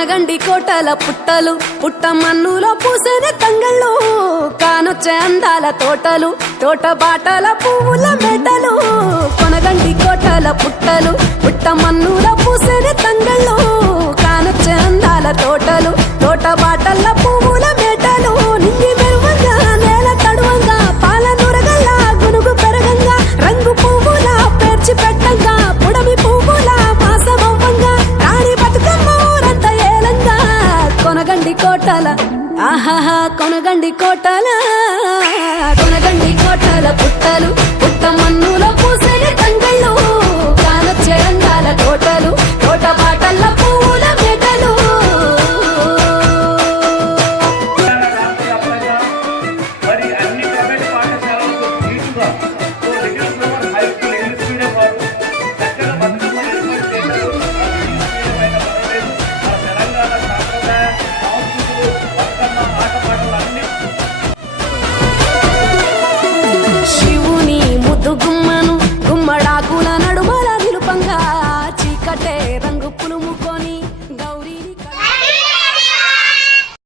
కొనగండి కోటల పుట్టలు పుట్ట మన్నులో పూసిన తంగళ్ళు కానొచ్చే అందాల తోటలు తోట బాటల పువ్వుల మెడలు కొనగండి కోటల పుట్టలు పుట్ట మన్నులో పూసిన తంగళ్ళు కానొచ్చే అందాల తోటలు తోట బాటల పువ్వుల మెడలు నింగి మెరువంగా నేల తడువంగా పాల నురగల్లా గునుగు పెరగంగా రంగు పువ్వుల పేర్చి పెట్టంగా పుడమి పువ్వుల మాసమవ్వంగా రాణి బతుకమ్మ ఊరంత ఏలంగా కొనగండి కోటల ఆహాహా కొనగండి కోటల కొనగండి కోటల పుట్టలు పుట్ట మన్నులో పూసే తంగళ్ళు కానొచ్చే అందాల తోటలు తోట బాటల్ల